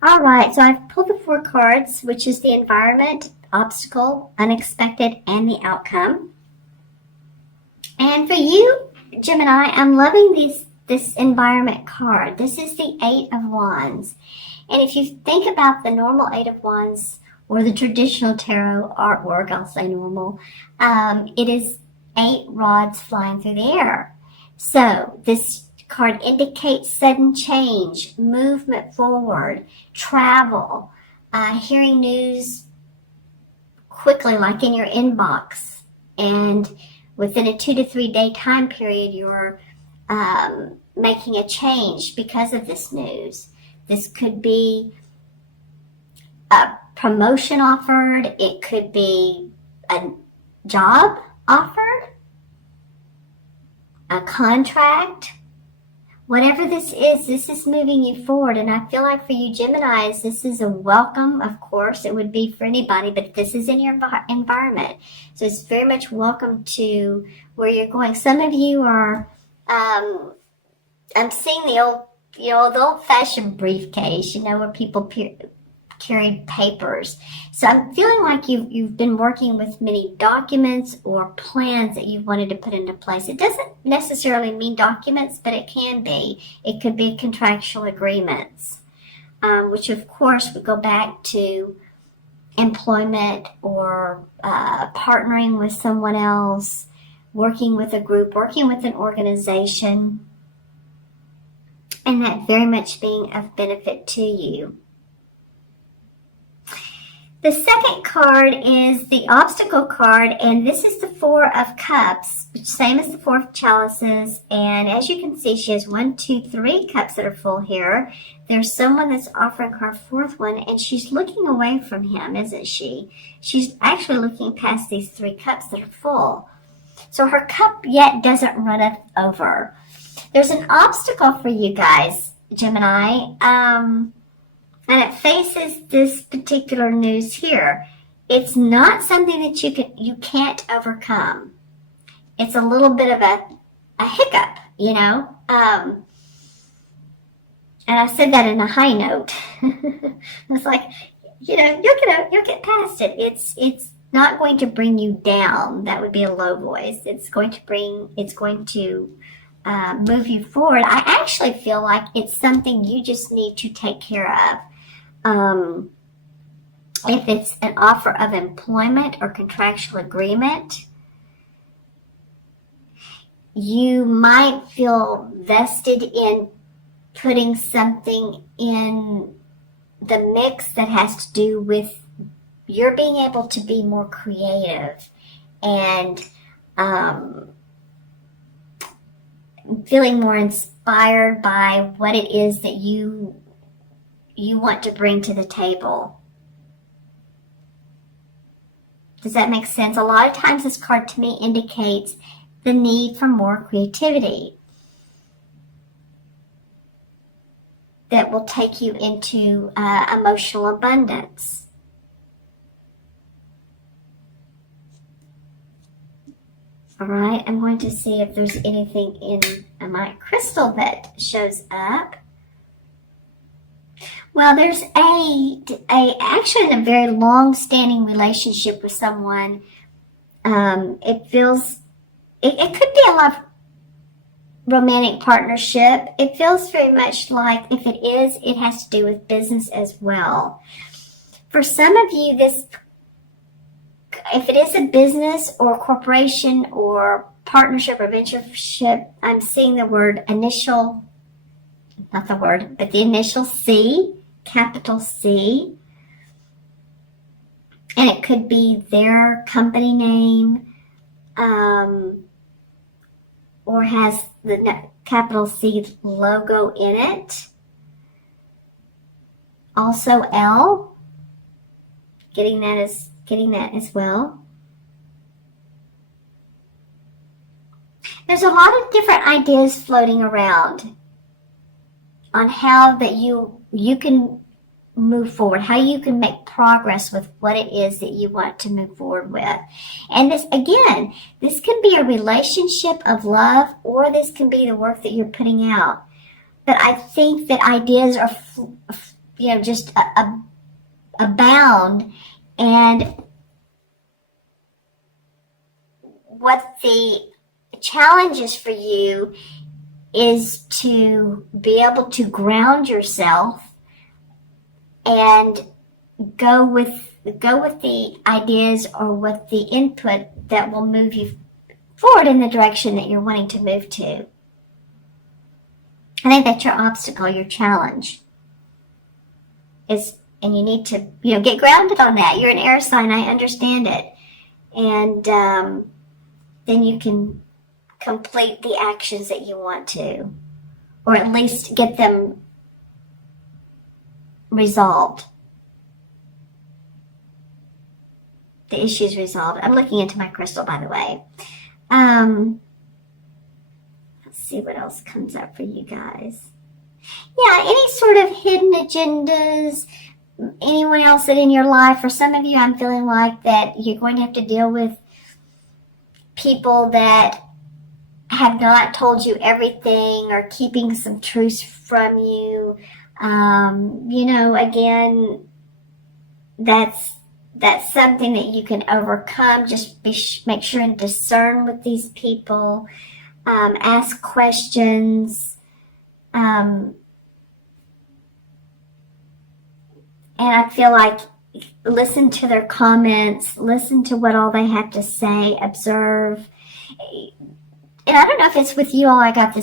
All right, so I've pulled the 4 cards, which is the environment, obstacle, unexpected, and the outcome. And for you, Gemini, I'm loving this environment card. This is the 8 of Wands. And if you think about the normal 8 of Wands or the traditional tarot artwork, I'll say normal, it is 8 rods flying through the air. So this card indicates sudden change, movement forward, travel, hearing news quickly, like in your inbox, and within a 2 to 3 day time period, you're making a change because of this news. This could be a promotion offered. It could be a job offered, a contract. Whatever this is moving you forward. And I feel like for you Geminis, this is a welcome. Of course, it would be for anybody, but this is in your environment. So it's very much welcome to where you're going. Some of you are, I'm seeing the old-fashioned briefcase, where people carried papers. So I'm feeling like you've been working with many documents or plans that you've wanted to put into place. It doesn't necessarily mean documents, but it can be. It could be contractual agreements, which of course would go back to employment or partnering with someone else, working with a group, working with an organization, and that very much being of benefit to you. The second card is the obstacle card, and this is the 4 of Cups, which same as the 4 of Chalices. And as you can see, she has 1, 2, 3 cups that are full here. There's someone that's offering her a 4th one, and she's looking away from him, isn't she? She's actually looking past these 3 cups that are full. So her cup yet doesn't run over. There's an obstacle for you guys, Gemini. And it faces this particular news here. It's not something that you can't overcome. It's a little bit of a hiccup, And I said that in a high note. It's like, you'll get past it. It's not going to bring you down. That would be a low voice. It's going to move you forward. I actually feel like it's something you just need to take care of. If it's an offer of employment or contractual agreement, you might feel vested in putting something in the mix that has to do with your being able to be more creative and feeling more inspired by what it is that you want to bring to the table. Does that make sense? A lot of times this card to me indicates the need for more creativity that will take you into emotional abundance. All right, I'm going to see if there's anything in my crystal that shows up. Well, there's actually in a very long-standing relationship with someone. It could be a love romantic partnership. It feels very much like if it is, it has to do with business as well. For some of you, if it is a business or corporation or partnership or ventureship, I'm seeing the word initial, not the word, but the initial C. Capital C, and it could be their company name, or has the capital C logo in it. Also L, getting that as well. There's a lot of different ideas floating around on how that you can move forward, how you can make progress with what it is that you want to move forward with. And this can be a relationship of love, or this can be the work that you're putting out. But I think that ideas are just abound. And what the challenge is for you is to be able to ground yourself and go with the ideas or with the input that will move you forward in the direction that you're wanting to move to. I think that's your obstacle, your challenge. And you need to, get grounded on that. You're an air sign, I understand it. And then you can complete the actions that you want to, or at least get them resolved. The issues resolved. I'm looking into my crystal, by the way. Let's see what else comes up for you guys. Yeah, any sort of hidden agendas, anyone else that in your life, for some of you, I'm feeling like that you're going to have to deal with people that have not told you everything or keeping some truths from you. Again, that's something that you can overcome. Just make sure and discern with these people. Ask questions. And I feel like listen to their comments, listen to what all they have to say, observe. And I don't know if it's with you all I got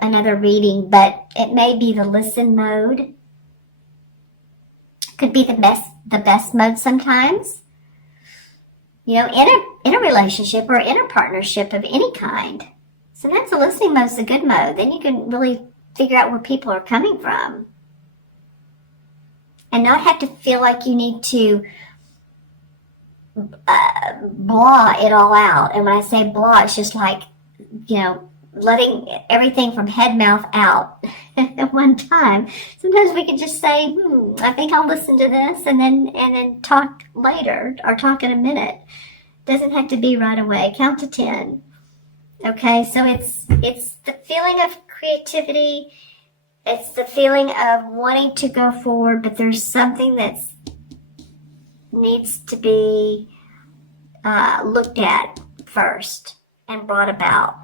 another reading, but it may be the listen mode. Could be the best mode sometimes. In a relationship or in a partnership of any kind. Sometimes the listening mode is the good mode. Then you can really figure out where people are coming from. And not have to feel like you need to blah it all out. And when I say blah, it's just like, letting everything from head mouth out at one time. Sometimes we can just say, I think I'll listen to this and then talk later or talk in a minute. Doesn't have to be right away. Count to 10. Okay, so it's the feeling of creativity. It's the feeling of wanting to go forward, but there's something that needs to be looked at first and brought about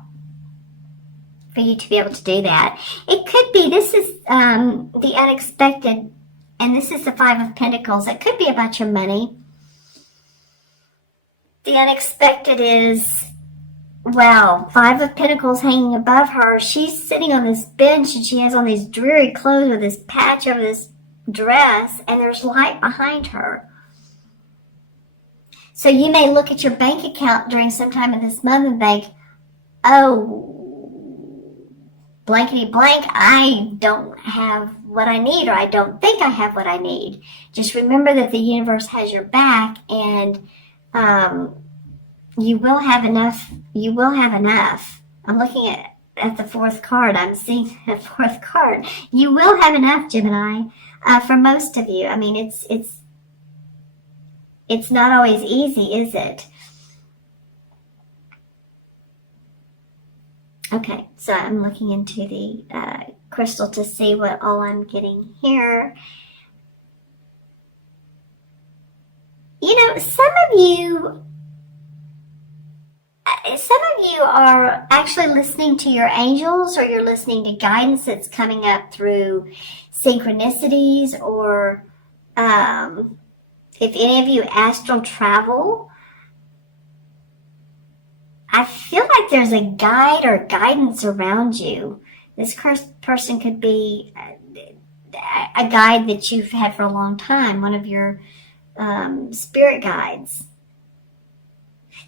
for you to be able to do that. It could be, this is the unexpected, and this is the Five of Pentacles. It could be about your money. The unexpected is, wow, Five of Pentacles hanging above her. She's sitting on this bench and she has on these dreary clothes with this patch over this dress, and there's light behind her. So you may look at your bank account during some time in this month and think, oh, blankety blank, I don't have what I need, or I don't think I have what I need. Just remember that the universe has your back, and you will have enough. You will have enough. I'm looking at the fourth card. I'm seeing the fourth card. You will have enough, Gemini, for most of you. I mean, it's not always easy, is it? Okay, so I'm looking into the crystal to see what all I'm getting here. Some of you are actually listening to your angels, or you're listening to guidance that's coming up through synchronicities, or if any of you astral travel, I feel like there's a guide or guidance around you. This person could be a guide that you've had for a long time, one of your spirit guides.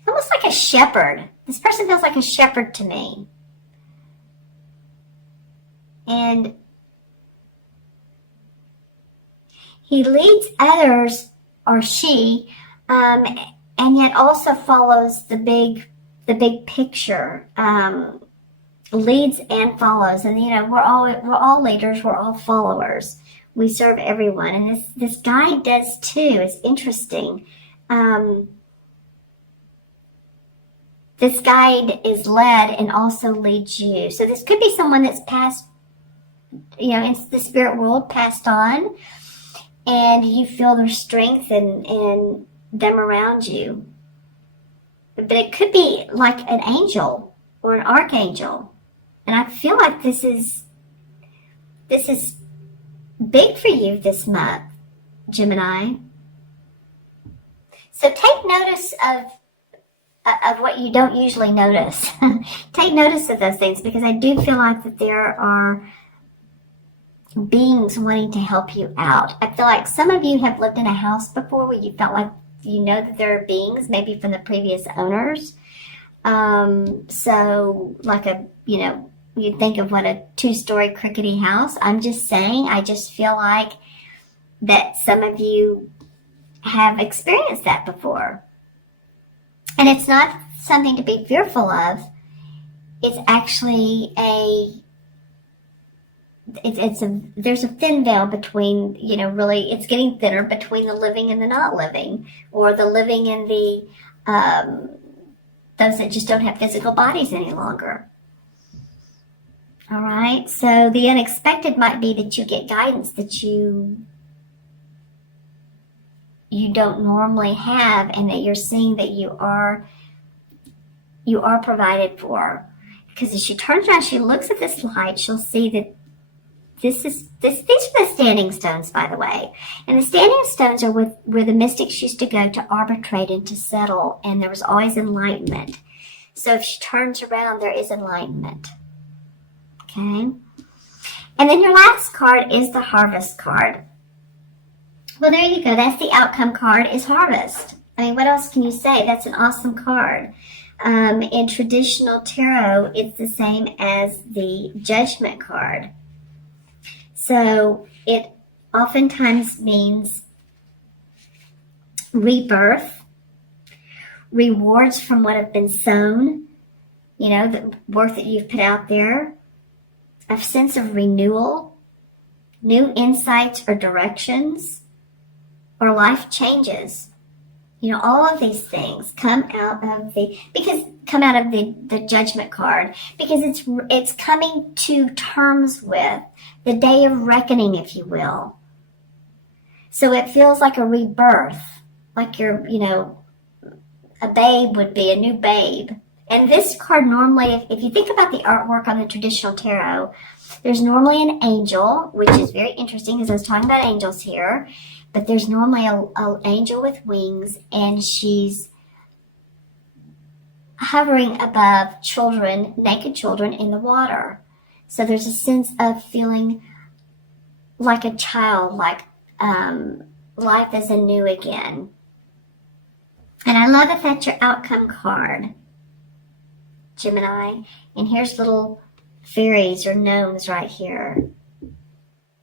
Almost like a shepherd. This person feels like a shepherd to me. And he leads others, or she, and yet also follows the big picture. Leads and follows. And we're all leaders, we're all followers. We serve everyone. And this guide does too. It's interesting. This guide is led and also leads you. So this could be someone that's passed, in the spirit world, passed on. and you feel their strength and them around you. But it could be like an angel or an archangel. And I feel like this is big for you this month, Gemini. So take notice of what you don't usually notice. Take notice of those things, because I do feel like that there are beings wanting to help you out. I feel like some of you have lived in a house before where you felt like you know that there are beings, maybe from the previous owners. So like you think of what a 2-story crickety house. I'm just saying, I just feel like that some of you have experienced that before. And it's not something to be fearful of. It's actually there's a thin veil between, really it's getting thinner between the living and the not living, or the living and the those that just don't have physical bodies any longer. All right, so the unexpected might be that you get guidance that you don't normally have, and that you're seeing that you are provided for. Because as she turns around, she looks at this light, she'll see that these are the standing stones, by the way. And the standing stones are where the mystics used to go to arbitrate and to settle, and there was always enlightenment. So if she turns around, there is enlightenment. Okay? And then your last card is the Harvest card. Well, there you go. That's the outcome card, is Harvest. I mean, what else can you say? That's an awesome card. In traditional tarot, it's the same as the Judgment card. So it oftentimes means rebirth, rewards from what have been sown, the work that you've put out there, a sense of renewal, new insights or directions, or life changes. All of these things come out of the Judgment card, because it's coming to terms with the day of reckoning, if you will. So it feels like a rebirth, like you're, a babe would be, a new babe. And this card normally, if you think about the artwork on the traditional tarot, there's normally an angel, which is very interesting because I was talking about angels here. But there's normally an angel with wings, and she's hovering above children, naked children in the water. So there's a sense of feeling like a child, like life is anew again. And I love that that's your outcome card, Gemini. And here's little fairies or gnomes right here.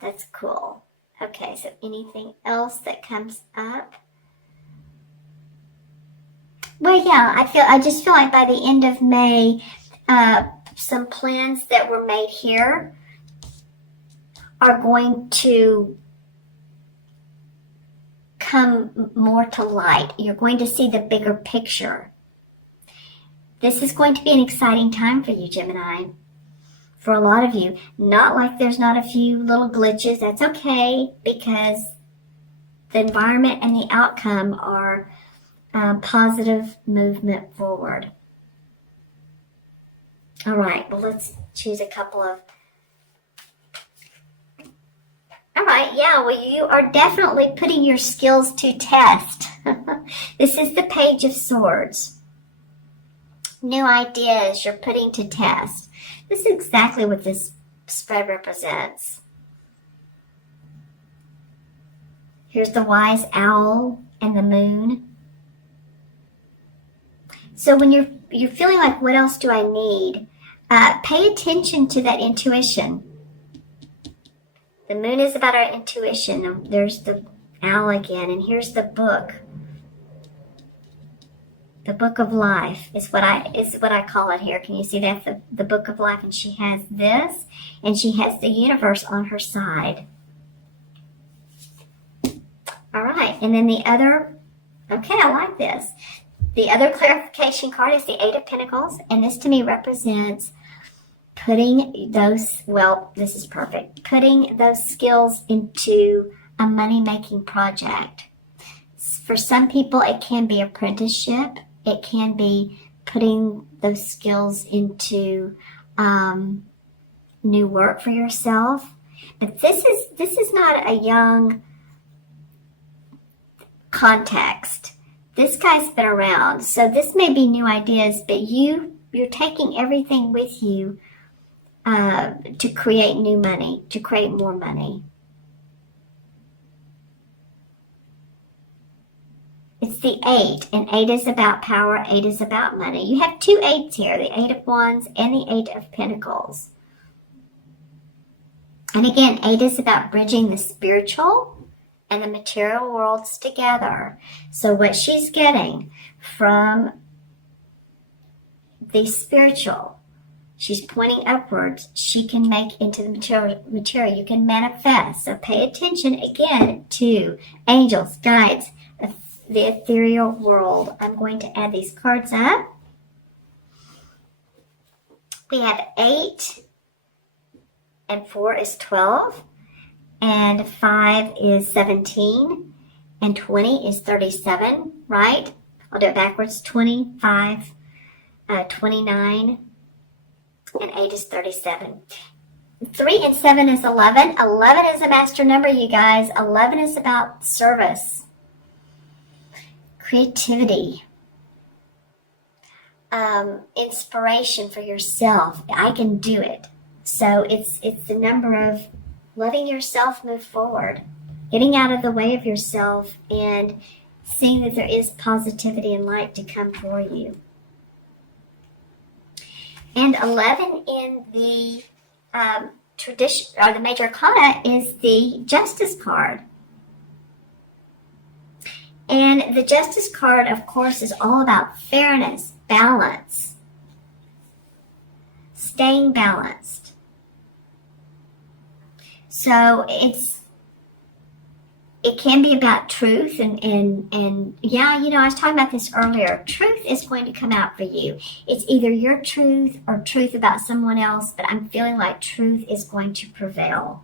That's cool. Okay, so anything else that comes up? Well, yeah, I just feel like by the end of May, some plans that were made here are going to come more to light. You're going to see the bigger picture. This is going to be an exciting time for you, Gemini. For a lot of you, not like there's not a few little glitches. That's okay, because the environment and the outcome are positive movement forward. All right, well, let's choose a couple of... All right, yeah, well, you are definitely putting your skills to test. This is the Page of Swords. New ideas you're putting to test. This is exactly what this spread represents. Here's the wise owl and the moon. So when you're feeling like, what else do I need? Pay attention to that intuition. The moon is about our intuition. There's the owl again, and here's the book. The Book of Life is what I call it here. Can you see that? The Book of Life, and she has this, and she has the universe on her side. All right, and then the other, okay, I like this. The other clarification card is the Eight of Pentacles, and this to me represents putting those, well, this is perfect, putting those skills into a money-making project. For some people, it can be apprenticeship. It can be putting those skills into new work for yourself. But this is not a young context. This guy's been around, so this may be new ideas, but you're taking everything with you to create new money, to create more money. It's the 8, and 8 is about power, 8 is about money. You have 2 8s here, the 8 of Wands and the 8 of Pentacles. And again, 8 is about bridging the spiritual and the material worlds together. So what she's getting from the spiritual, she's pointing upwards, she can make into the material. You can manifest. So pay attention again to angels, guides, the ethereal world. I'm going to add these cards up. We have 8 and 4 is 12, and 5 is 17, and 20 is 37, right? I'll do it backwards. 25, 29, and 8 is 37. 3 and 7 is 11. 11 is a master number, you guys. 11 is about service, creativity, inspiration for yourself. I can do it. So it's the number of letting yourself move forward, getting out of the way of yourself, and seeing that there is positivity and light to come for you. And 11 in the tradition, or the major arcana, is the Justice card. And the Justice card, of course, is all about fairness, balance, staying balanced. So it can be about truth and yeah, you know, I was talking about this earlier. Truth is going to come out for you. It's either your truth or truth about someone else, but I'm feeling like truth is going to prevail.